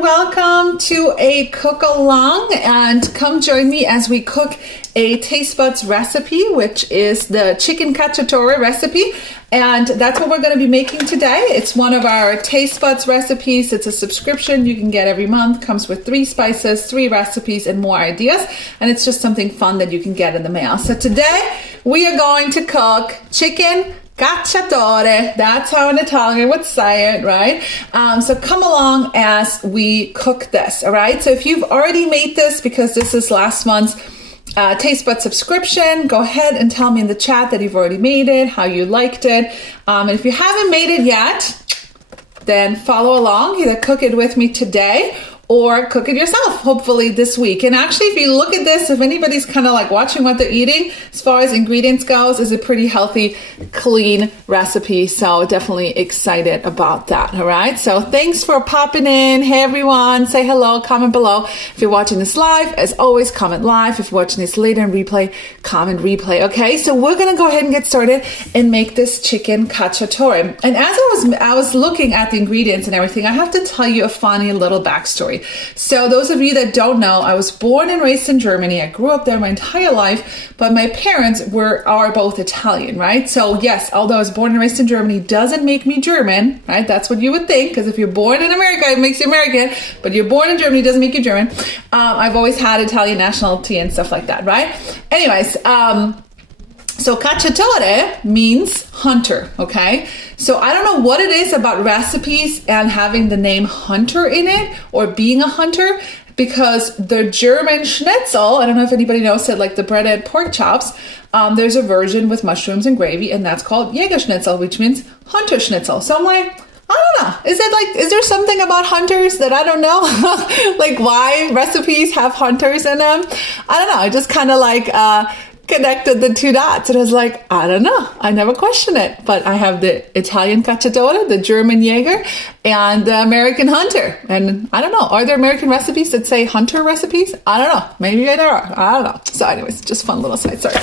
welcome to a cook along, and come join me as we cook a Tastebuds recipe, which is the chicken cacciatore recipe, and that's what we're going to be making today. It's one of our Tastebuds recipes. It's a subscription you can get every month, comes with 3 spices, 3 recipes, and more ideas, and it's just something fun that you can get in the mail. So today we are going to cook chicken Cacciatore. That's how an Italian would say it, right? So come along as we cook this, all right? So if you've already made this, because this is last month's Tastebuds subscription, go ahead and tell me in the chat that you've already made it, how you liked it. And if you haven't made it yet, then follow along. Either cook it with me today or cook it yourself, hopefully this week. And actually, if you look at this, if anybody's kind of like watching what they're eating, as far as ingredients goes, is a pretty healthy, clean recipe. So definitely excited about that, all right? So thanks for popping in. Hey, everyone, say hello, comment below. If you're watching this live, as always, comment live. If you're watching this later in replay, comment replay, okay? So we're gonna go ahead and get started and make this chicken cacciatore. And as I was looking at the ingredients and everything, I have to tell you a funny little backstory. So those of you that don't know, I was born and raised in Germany. I grew up there my entire life, but my parents are both Italian, right? So yes, although I was born and raised in Germany, doesn't make me German, right? That's what you would think, because if you're born in America, it makes you American, but you're born in Germany doesn't make you German. I've always had Italian nationality and stuff like that, right? Anyways, so cacciatore means hunter, okay? So I don't know what it is about recipes and having the name hunter in it, or being a hunter, because the German schnitzel, I don't know if anybody knows it, like the breaded pork chops, there's a version with mushrooms and gravy, and that's called Jägerschnitzel, which means hunter schnitzel. So I'm like, I don't know. Is there something about hunters that I don't know? Like why recipes have hunters in them? I don't know. I just kind of like, connected the 2 dots, and I was like, I don't know, I never question it, but I have the Italian cacciatore, the German Jaeger, and the American hunter. And I don't know, are there American recipes that say hunter recipes? I don't know, maybe there are, I don't know. So anyways, just fun little side story.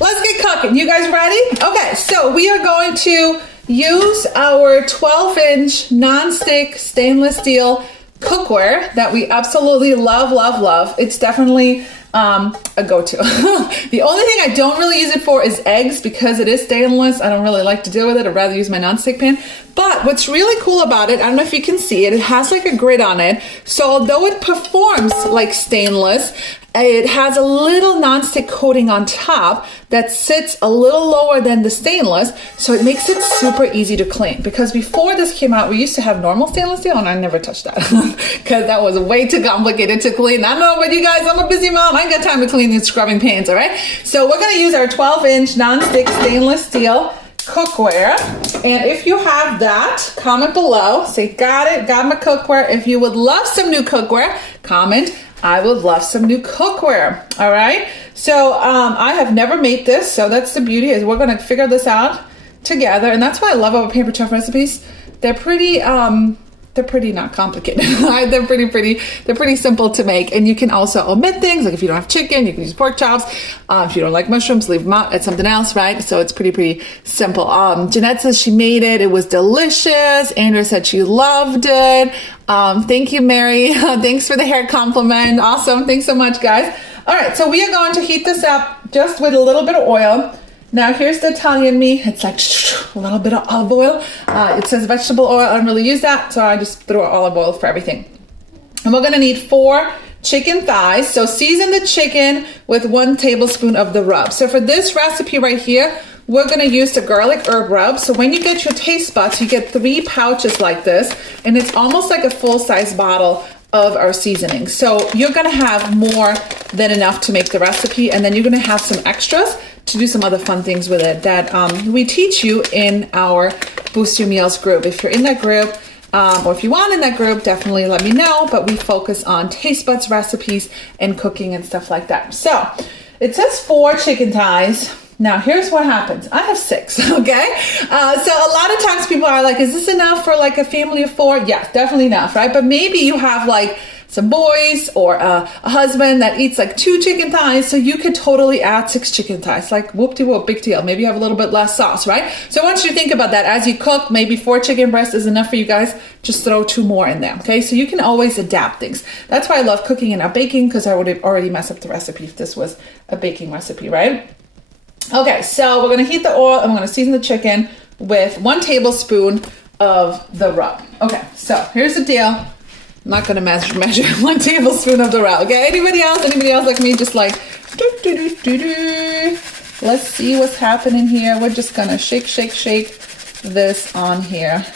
Let's get cooking. You guys ready? Okay, so we are going to use our 12-inch non-stick stainless steel cookware that we absolutely love, love, love. It's definitely a go-to. The only thing I don't really use it for is eggs, because it is stainless. I don't really like to deal with it. I'd rather use my non-stick pan. But what's really cool about it, I don't know if you can see it, it has like a grid on it. So although it performs like stainless, it has a little non-stick coating on top that sits a little lower than the stainless, so it makes it super easy to clean. Because before this came out, we used to have normal stainless steel, and I never touched that because that was way too complicated to clean. I don't know about you guys, I'm a busy mom. I ain't got time to clean these scrubbing pans, all right? So we're gonna use our 12-inch non-stick stainless steel cookware, and if you have that, comment below, say got it, got my cookware. If you would love some new cookware, comment I would love some new cookware. All right, so I have never made this, so that's the beauty, is we're gonna figure this out together. And that's what I love about Paper Chef recipes. They're pretty not complicated. They're pretty simple to make, and you can also omit things. Like if you don't have chicken, you can use pork chops. If you don't like mushrooms, leave them out. Add something else, right? So it's pretty simple. Jeanette says she made it. It was delicious. Andrea said she loved it. Thank you, Mary. Thanks for the hair compliment. Awesome. Thanks so much, guys. All right, so we are going to heat this up just with a little bit of oil. Now here's the Italian me. It's like a little bit of olive oil. It says vegetable oil. I don't really use that, so I just throw olive oil for everything. And we're gonna need 4 chicken thighs. So season the chicken with 1 tablespoon of the rub. So for this recipe right here, we're gonna use the garlic herb rub. So when you get your Tastebuds, you get 3 pouches like this, and it's almost like a full-size bottle of our seasoning. So you're gonna have more than enough to make the recipe, and then you're gonna have some extras to do some other fun things with it that we teach you in our Boost Your Meals group. If you're in that group, or if you want in that group, definitely let me know, but we focus on Tastebuds recipes and cooking and stuff like that. So it says 4 chicken thighs. Now here's what happens. I have 6, okay? So a lot of times people are like, is this enough for like a family of 4? Yes, definitely enough, right? But maybe you have like some boys or a husband that eats like 2 chicken thighs. So you could totally add 6 chicken thighs, like whoop-de-whoop, big deal. Maybe you have a little bit less sauce, right? So I want you to think about that as you cook. Maybe 4 chicken breasts is enough for you guys. Just throw 2 more in there, okay? So you can always adapt things. That's why I love cooking and not baking, because I would have already messed up the recipe if this was a baking recipe, right? Okay, so we're gonna heat the oil and we're gonna season the chicken with 1 tablespoon of the rub. Okay, so here's the deal. I'm not gonna measure 1 tablespoon of the rub, okay? Anybody else like me, just like, let's see what's happening here. We're just gonna shake this on here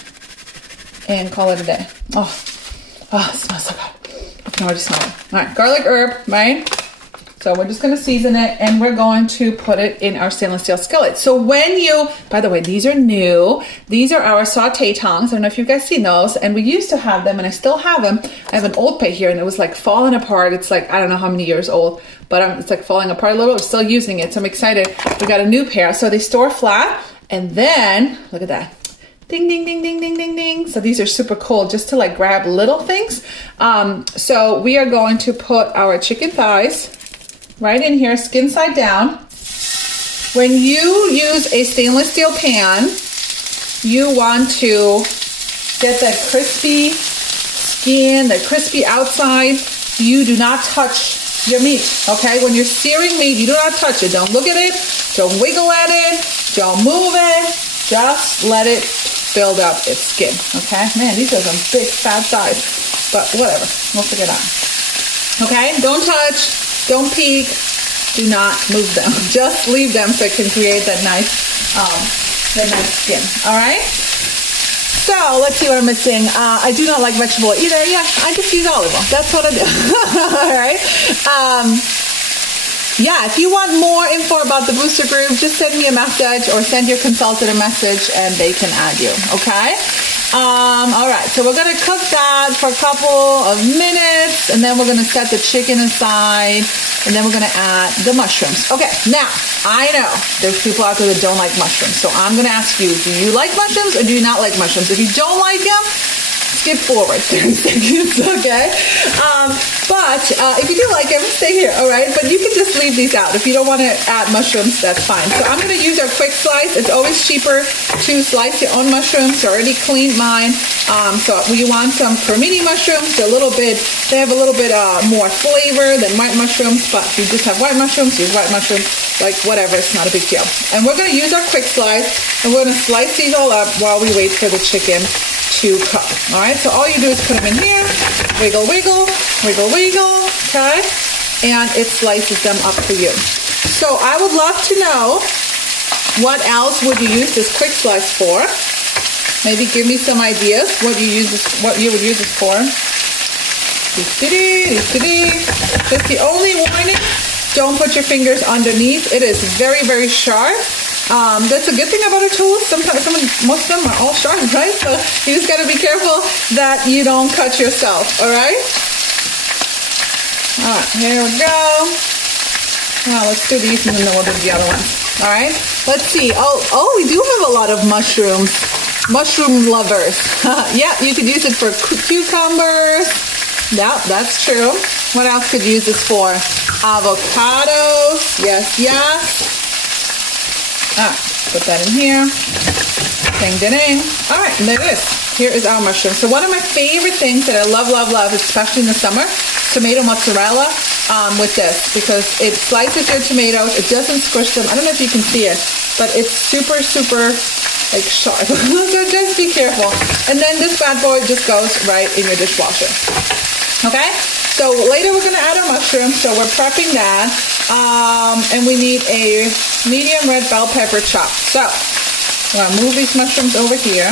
and call it a day. Oh, it smells so good. I can already smell it. All right, garlic herb, right? So we're just gonna season it and we're going to put it in our stainless steel skillet. So when you, by the way, these are new. These are our Saute Tongs. I don't know if you guys seen those, and we used to have them and I still have them. I have an old pair here and it was like falling apart. It's like, I don't know how many years old, but it's like falling apart a little. I'm still using it, so I'm excited. We got a new pair. So they store flat, and then, look at that. Ding, ding, ding, ding, ding, ding, ding. So these are super cool just to like grab little things. So we are going to put our chicken thighs right in here, skin side down. When you use a stainless steel pan, you want to get that crispy skin, that crispy outside. You do not touch your meat, okay? When you're searing meat, you do not touch it. Don't look at it, don't wiggle at it, don't move it. Just let it build up its skin, okay? Man, these are some big fat thighs, but whatever, we'll figure it out. Okay, don't touch. Don't peek, do not move them. Just leave them so it can create that nice skin, all right? So let's see what I'm missing. I do not like vegetable oil either. Yeah, I just use olive oil. That's what I do, all right? Yeah, if you want more info about the booster group, just send me a message or send your consultant a message and they can add you, okay? All right, so we're gonna cook that for a couple of minutes and then we're gonna set the chicken aside and then we're gonna add the mushrooms. Okay, now, I know there's people out there that don't like mushrooms, so I'm gonna ask you, do you like mushrooms or do you not like mushrooms? If you don't like them, skip forward 30 seconds, okay? But if you do like them, stay here, all right? But you can just leave these out. If you don't want to add mushrooms, that's fine. So I'm going to use our quick slice. It's always cheaper to slice your own mushrooms. I already cleaned mine. So you want some cremini mushrooms. They have a little bit more flavor than white mushrooms, but if you just have white mushrooms, use white mushrooms, like whatever, it's not a big deal. And we're going to use our quick slice, and we're going to slice these all up while we wait for the chicken to cook. All right, so all you do is put them in here, wiggle, wiggle, wiggle, wiggle, okay? And it slices them up for you. So I would love to know, what else would you use this quick slice for? Maybe give me some ideas what you would use this for. Just the only warning, don't put your fingers underneath. It is very, very sharp. That's a good thing about a tool. Most of them are all sharp, right? So you just gotta be careful that you don't cut yourself, all right? All right, here we go. Now let's do these and then we'll do the other ones. All right, let's see. Oh, we do have a lot of mushrooms. Mushroom lovers. Yeah, you could use it for cucumbers. Yeah, that's true. What else could you use this for? Avocados. Yes, yes. Put that in here. Ding, ding, ding. All right, and there it is. Here is our mushroom. So one of my favorite things that I love, especially in the summer, tomato mozzarella with this, because it slices your tomatoes. It doesn't squish them. I don't know if you can see it, but it's super, super like sharp. So just be careful. And then this bad boy just goes right in your dishwasher. Okay? So later we're going to add our mushrooms. So we're prepping that. And we need a medium red bell pepper chop. So I'm going to move these mushrooms over here.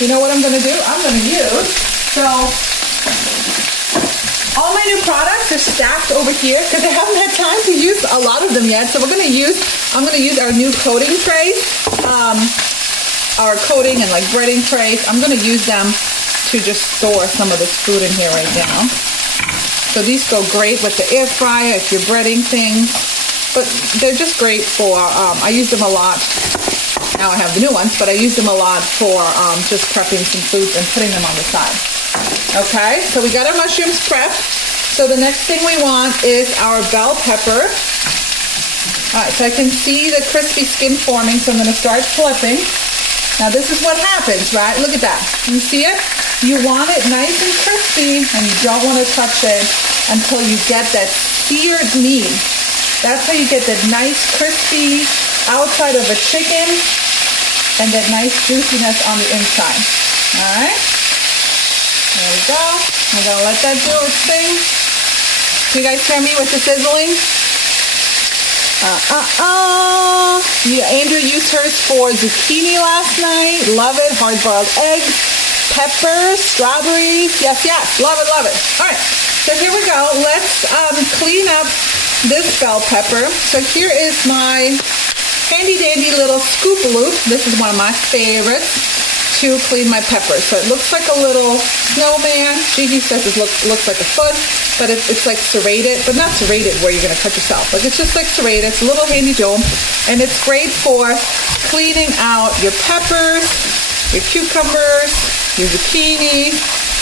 You know what I'm going to do? I'm going to use, so all my new products are stacked over here because I haven't had time to use a lot of them yet. So I'm going to use our new coating trays, our coating and like breading trays. I'm going to use them to just store some of this food in here right now. So these go great with the air fryer if you're breading things, but they're just great for, I use them a lot. Now I have the new ones, but I use them a lot for just prepping some foods and putting them on the side. Okay, so we got our mushrooms prepped. So the next thing we want is our bell pepper. All right, so I can see the crispy skin forming, so I'm going to start flipping. Now this is what happens, right? Look at that. You see it? You want it nice and crispy, and you don't want to touch it until you get that seared meat. That's how you get that nice crispy outside of a chicken and that nice juiciness on the inside. All right? There we go. We're going to let that do its thing. Do you guys hear me with the sizzling? Andrew used hers for zucchini last night. Love it. Hard-boiled eggs, peppers, strawberries. Yes, yes. Love it, love it. All right. So here we go. Let's clean up this bell pepper. So here is my handy-dandy little scoop loop. This is one of my favorites to clean my peppers. So it looks like a little snowman. Gigi says it looks like a foot, but it's like serrated, but not serrated where you're gonna cut yourself. Like it's just like serrated. It's a little handy tool, and it's great for cleaning out your peppers, your cucumbers, your zucchini.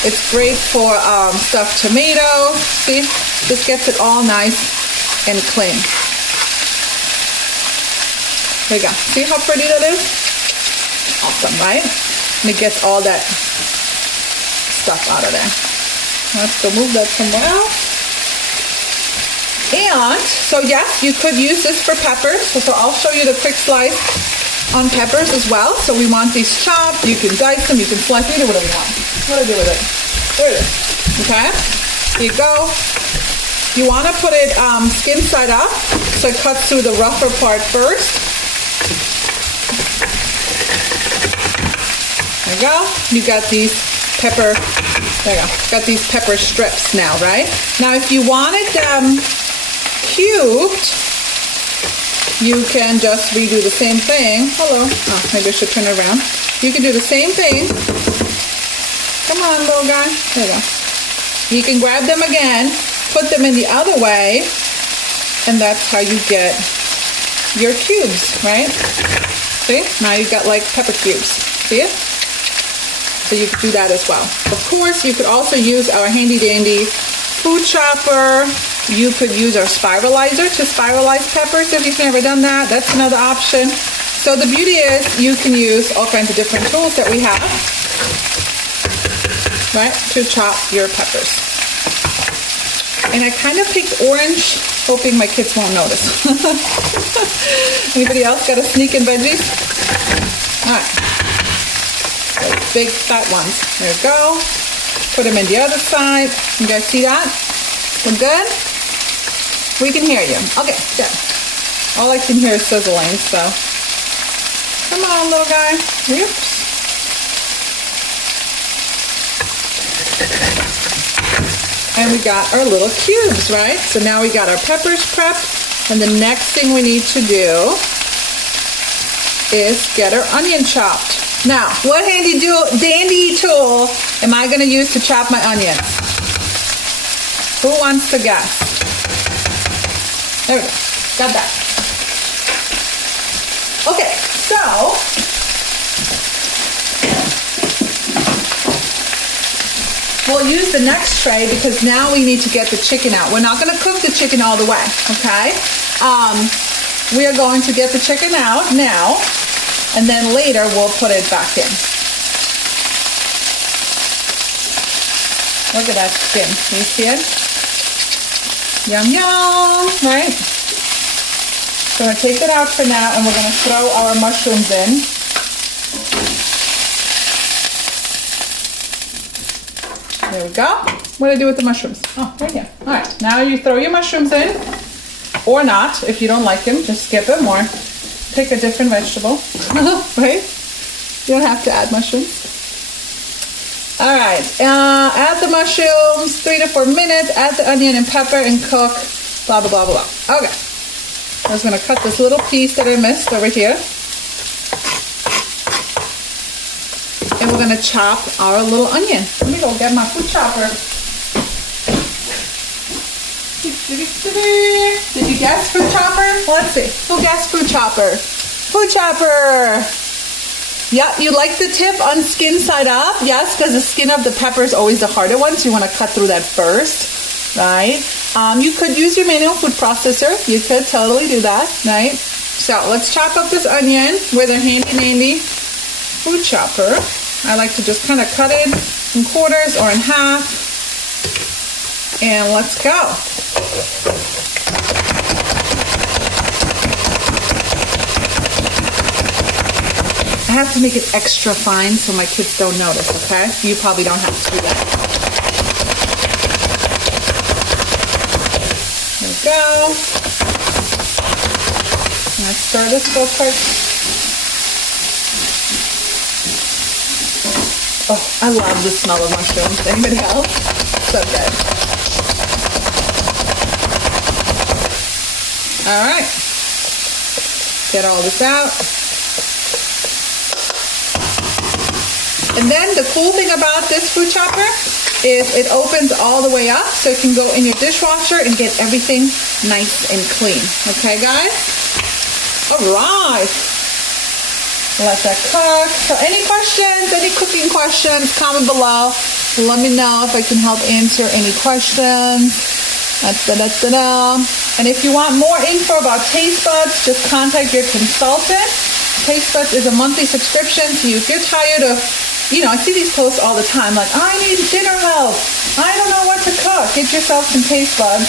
It's great for stuffed tomatoes. See, this gets it all nice and clean. There you go. See how pretty that is? Awesome, right? And it gets all that stuff out of there. Let's go move that somewhere else. And so yes, you could use this for peppers. So I'll show you the quick slice on peppers as well. So we want these chopped. You can dice them. You can slice them. You do whatever you want. What do I do with it? There it is. Okay. Here you go. You want to put it skin side up, so it cuts through the rougher part first. There you go. You got these pepper, there you go. Got these pepper strips now, right? Now if you wanted them cubed, you can just redo the same thing. Hello. Oh, maybe I should turn it around. You can do the same thing. Come on, little guy. There you go. You can grab them again, put them in the other way, and that's how you get your cubes, right? See? Now you got like pepper cubes. See it? So you could do that as well. Of course, you could also use our handy dandy food chopper. You could use our spiralizer to spiralize peppers if you've never done that. That's another option. So the beauty is you can use all kinds of different tools that we have, right, to chop your peppers. And I kind of picked orange, hoping my kids won't notice. Anybody else got a sneak in veggies? All right. Those big fat ones. There we go. Put them in the other side. You guys see that? We're good? We can hear you. Okay, good. All I can hear is sizzling, so. Come on, little guy. Oops. And we got our little cubes, right? So now we got our peppers prepped. And the next thing we need to do is get our onion chopped. Now, what dandy tool am I going to use to chop my onions? Who wants to guess? There we go. Got that. Okay, so we'll use the next tray because now we need to get the chicken out. We're not going to cook the chicken all the way, okay? We are going to get the chicken out now, and then later we'll put it back in. Look at that skin. Can you see it? Yum, yum, right? So I'm going to take it out for now, and we're going to throw our mushrooms in. There we go. What do I do with the mushrooms? Oh, right here. All right, now you throw your mushrooms in, or not. If you don't like them, just skip them, or pick a different vegetable, right? You don't have to add mushrooms. All right, add the mushrooms, 3 to 4 minutes, add the onion and pepper and cook, blah, blah, blah, blah. Okay, I was gonna cut this little piece that I missed over here. And we're gonna chop our little onion. Let me go get my food chopper. Did you guess food chopper? Let's see. Who guessed food chopper? Food chopper. Yeah, you like the tip on skin side up? Yes, because the skin of the pepper is always the harder one, so you want to cut through that first, right? You could use your manual food processor. You could totally do that, right? So let's chop up this onion with a handy dandy food chopper. I like to just kind of cut it in quarters or in half. And let's go. I have to make it extra fine so my kids don't notice, okay? You probably don't have to do that. There we go. Let's stir this real quick. Oh, I love the smell of mushrooms. Anybody else? So good. All right. Get all this out. And then the cool thing about this food chopper is it opens all the way up so it can go in your dishwasher and get everything nice and clean. Okay, guys? All right. Let that cook. So any questions, any cooking questions, comment below. Let me know if I can help answer any questions. And if you want more info about Tastebuds, just contact your consultant. Tastebuds is a monthly subscription, so if you're tired of, I see these posts all the time, like, I need dinner help. I don't know what to cook. Get yourself some Tastebuds.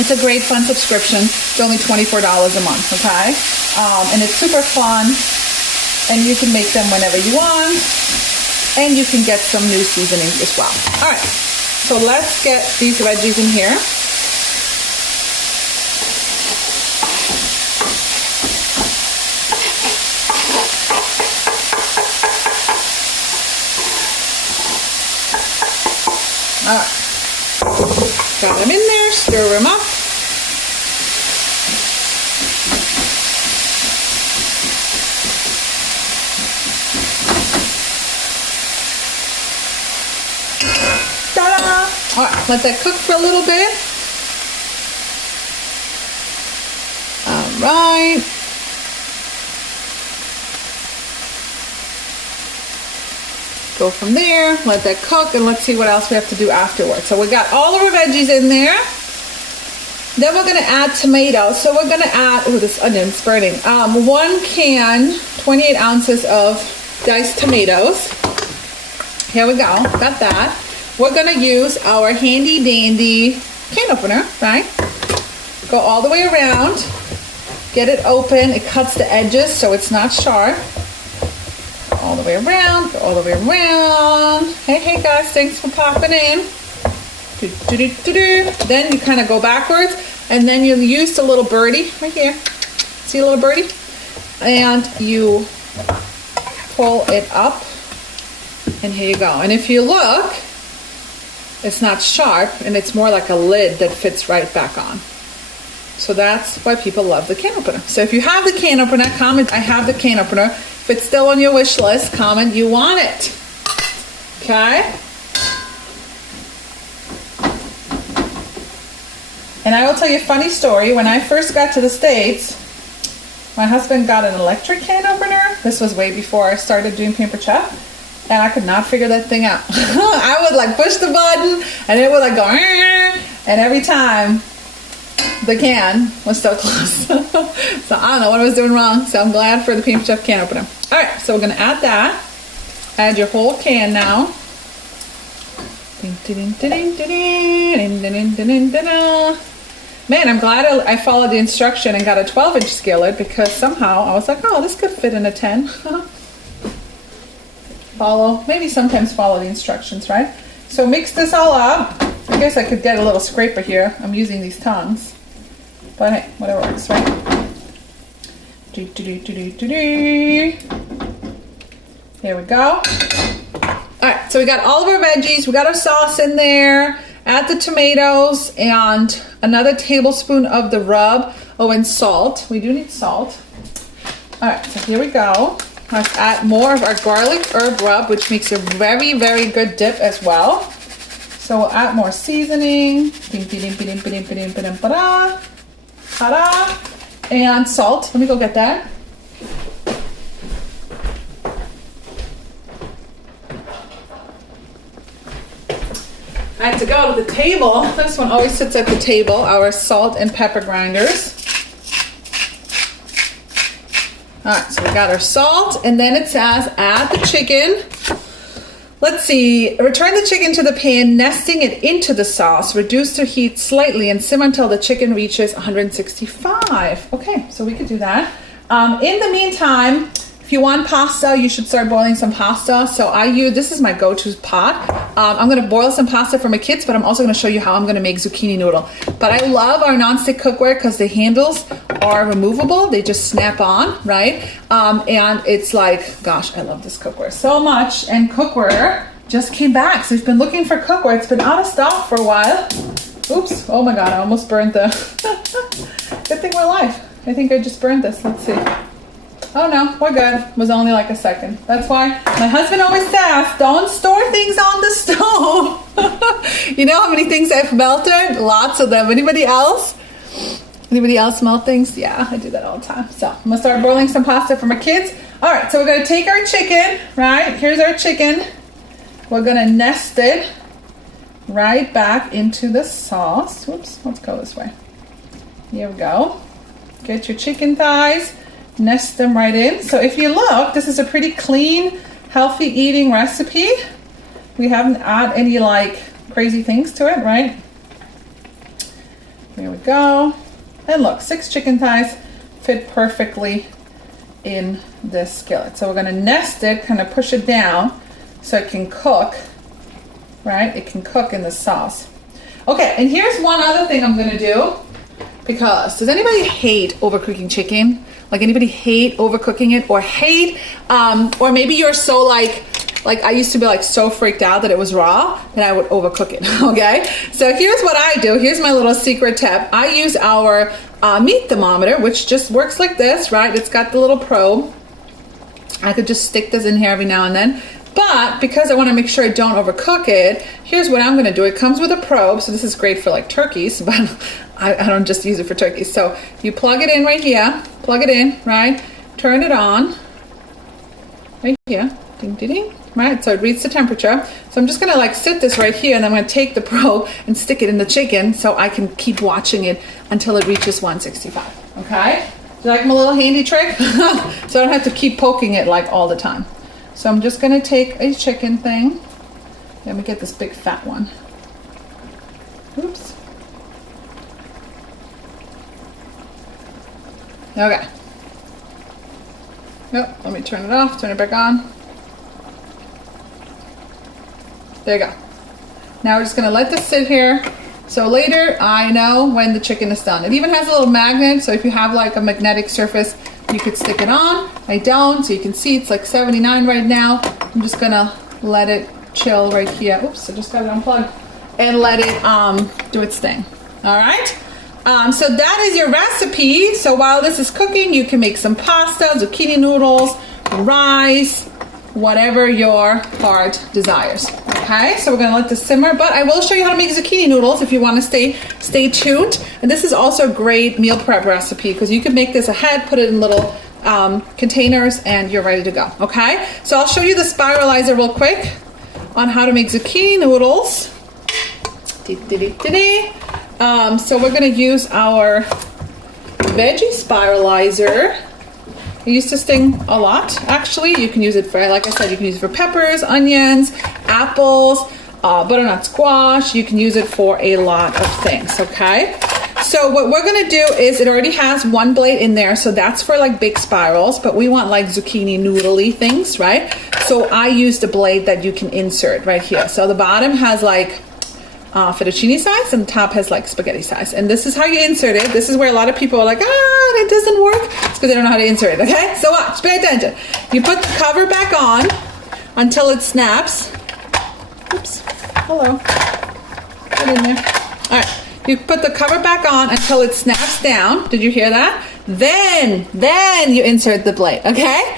It's a great fun subscription. It's only $24 a month, okay? And it's super fun. And you can make them whenever you want. And you can get some new seasonings as well. All right, so let's get these veggies in here. All right, got them in there, stir them up. Ta-da! All right, let that cook for a little bit. All right. Go from there, let that cook, and let's see what else we have to do afterwards. So we got all of our veggies in there. Then we're gonna add tomatoes. So we're gonna add, oh, this onion's burning. 1 can, 28 ounces of diced tomatoes. Here we go, got that. We're gonna use our handy dandy can opener, right? Go all the way around, get it open. It cuts the edges so it's not sharp. All the way around, go all the way around. Hey guys, thanks for popping in. Then you kind of go backwards, and then you use the little birdie right here. See a little birdie? And you pull it up, and here you go. And if you look, it's not sharp, and it's more like a lid that fits right back on. So that's why people love the can opener. So if you have the can opener, comment, I have the can opener. If it's still on your wish list, comment you want it. Okay? And I will tell you a funny story. When I first got to the States, my husband got an electric can opener. This was way before I started doing Paper Chef. And I could not figure that thing out. I would like push the button and it would like go, and every time the can was so close. So I don't know what I was doing wrong. So I'm glad for the Paper Chef can opener. All right, so we're gonna add that. Add your whole can now. Man, I'm glad I followed the instruction and got a 12-inch skillet, because somehow I was like, oh, this could fit in a 10. Maybe sometimes follow the instructions, right? So mix this all up. I guess I could get a little scraper here. I'm using these tongs. But hey, whatever works, right? Here we go. Alright, so we got all of our veggies. We got our sauce in there. Add the tomatoes and another tablespoon of the rub. Oh, and salt. We do need salt. Alright, so here we go. Let's add more of our garlic herb rub, which makes a very, very good dip as well. So we'll add more seasoning. And salt. Let me go get that. I had to go to the table. This one always sits at the table, our salt and pepper grinders. All right, so we got our salt, and then it says add the chicken. Let's see, return the chicken to the pan, nesting it into the sauce. Reduce the heat slightly and simmer until the chicken reaches 165. Okay, so we could do that. In the meantime, if you want pasta, you should start boiling some pasta. So this is my go-to pot. I'm gonna boil some pasta for my kids, but I'm also gonna show you how I'm gonna make zucchini noodle. But I love our non-stick cookware because the handles are removable. They just snap on, right? And it's like, gosh, I love this cookware so much. And cookware just came back. So we've been looking for cookware. It's been out of stock for a while. Oops, oh my God, I almost burned the, good thing we're live. I think I just burned this, let's see. Oh no, we're good. It was only like a second. That's why my husband always says, don't store things on the stove. You know how many things I've melted? Lots of them. Anybody else? Anybody else melt things? Yeah, I do that all the time. So I'm gonna start boiling some pasta for my kids. All right, so we're gonna take our chicken, right? Here's our chicken. We're gonna nest it right back into the sauce. Whoops, let's go this way. Here we go. Get your chicken thighs, nest them right in. So if you look, this is a pretty clean, healthy eating recipe. We haven't added any like crazy things to it, right? Here we go. And look, 6 chicken thighs fit perfectly in this skillet. So we're gonna nest it, kind of push it down so it can cook, right? It can cook in the sauce. Okay, and here's one other thing I'm gonna do. Because does anybody hate overcooking chicken? Like anybody hate overcooking it or hate, or maybe you're so like I used to be like so freaked out that it was raw that I would overcook it, okay? So here's what I do. Here's my little secret tip. I use our meat thermometer, which just works like this, right? It's got the little probe. I could just stick this in here every now and then. But because I want to make sure I don't overcook it, here's what I'm going to do. It comes with a probe, so this is great for like turkeys, but I don't just use it for turkeys. So you plug it in right here, plug it in, right? Turn it on, right here, ding, ding, ding, right? So it reads the temperature. So I'm just going to like sit this right here, and I'm going to take the probe and stick it in the chicken so I can keep watching it until it reaches 165, okay? Do you like my little handy trick? So I don't have to keep poking it like all the time. So I'm just gonna take a chicken thing. Let me get this big fat one. Oops. Okay. Yep, let me turn it off, turn it back on. There you go. Now we're just gonna let this sit here. So later I know when the chicken is done. It even has a little magnet, so if you have like a magnetic surface, you could stick it on. I don't, so you can see it's like 79 right now. I'm just gonna let it chill right here. Oops, I just got it unplugged. And let it do its thing. All right? So that is your recipe. So while this is cooking, you can make some pasta, zucchini noodles, rice, whatever your heart desires. Okay, so we're gonna let this simmer, but I will show you how to make zucchini noodles if you want to stay tuned. And this is also a great meal prep recipe because you can make this ahead, put it in little containers, and you're ready to go. Okay, so I'll show you the spiralizer real quick on how to make zucchini noodles. So we're gonna use our Veggie Spiralizer. It used to sting a lot, actually. You can use it for, like I said, you can use it for peppers, onions, apples, butternut squash. You can use it for a lot of things, okay? So what we're gonna do is, it already has one blade in there, so that's for like big spirals, but we want like zucchini noodly things, right? So I used a blade that you can insert right here. So the bottom has like fettuccine size and the top has like spaghetti size. And this is how you insert it. This is where a lot of people are like, it doesn't work. It's because they don't know how to insert it, okay? So watch, pay attention. You put the cover back on until it snaps. Oops, hello. Get in there. All right, you put the cover back on until it snaps down. Did you hear that? Then you insert the blade, okay?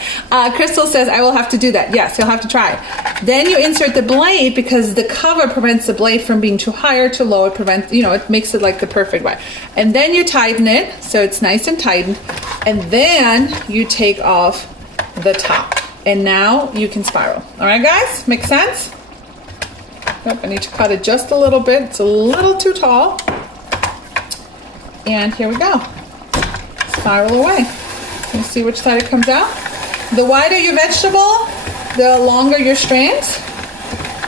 Crystal says, I will have to do that. Yes, you'll have to try it. Then you insert the blade because the cover prevents the blade from being too high or too low. It prevents, it makes it like the perfect way. And then you tighten it so it's nice and tightened. And then you take off the top. And now you can spiral. All right, guys? Make sense? Oh, I need to cut it just a little bit. It's a little too tall. And here we go. Spiral away. You see which side it comes out. The wider your vegetable, the longer your strands.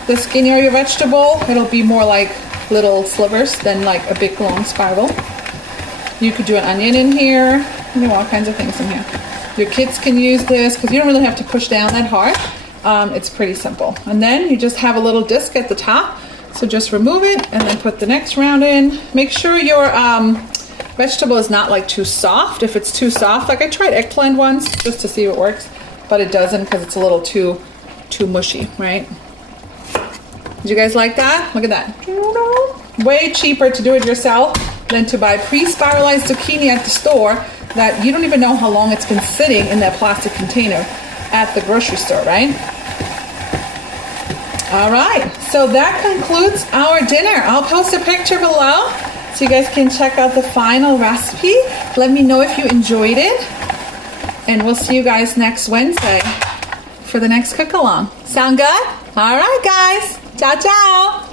The skinnier your vegetable, it'll be more like little slivers than like a big long spiral. You could do an onion in here. You know, all kinds of things in here. Your kids can use this because you don't really have to push down that hard. It's pretty simple. And then you just have a little disc at the top. So just remove it and then put the next round in. Make sure your vegetable is not like too soft. If it's too soft, like I tried eggplant once just to see if it works, but it doesn't because it's a little too mushy, right? Did you guys like that? Look at that. Way cheaper to do it yourself than to buy pre-spiralized zucchini at the store that you don't even know how long it's been sitting in that plastic container at the grocery store, right? All right, so that concludes our dinner. I'll post a picture below so you guys can check out the final recipe. Let me know if you enjoyed it. And we'll see you guys next Wednesday for the next cook along. Sound good? All right, guys. Ciao, ciao.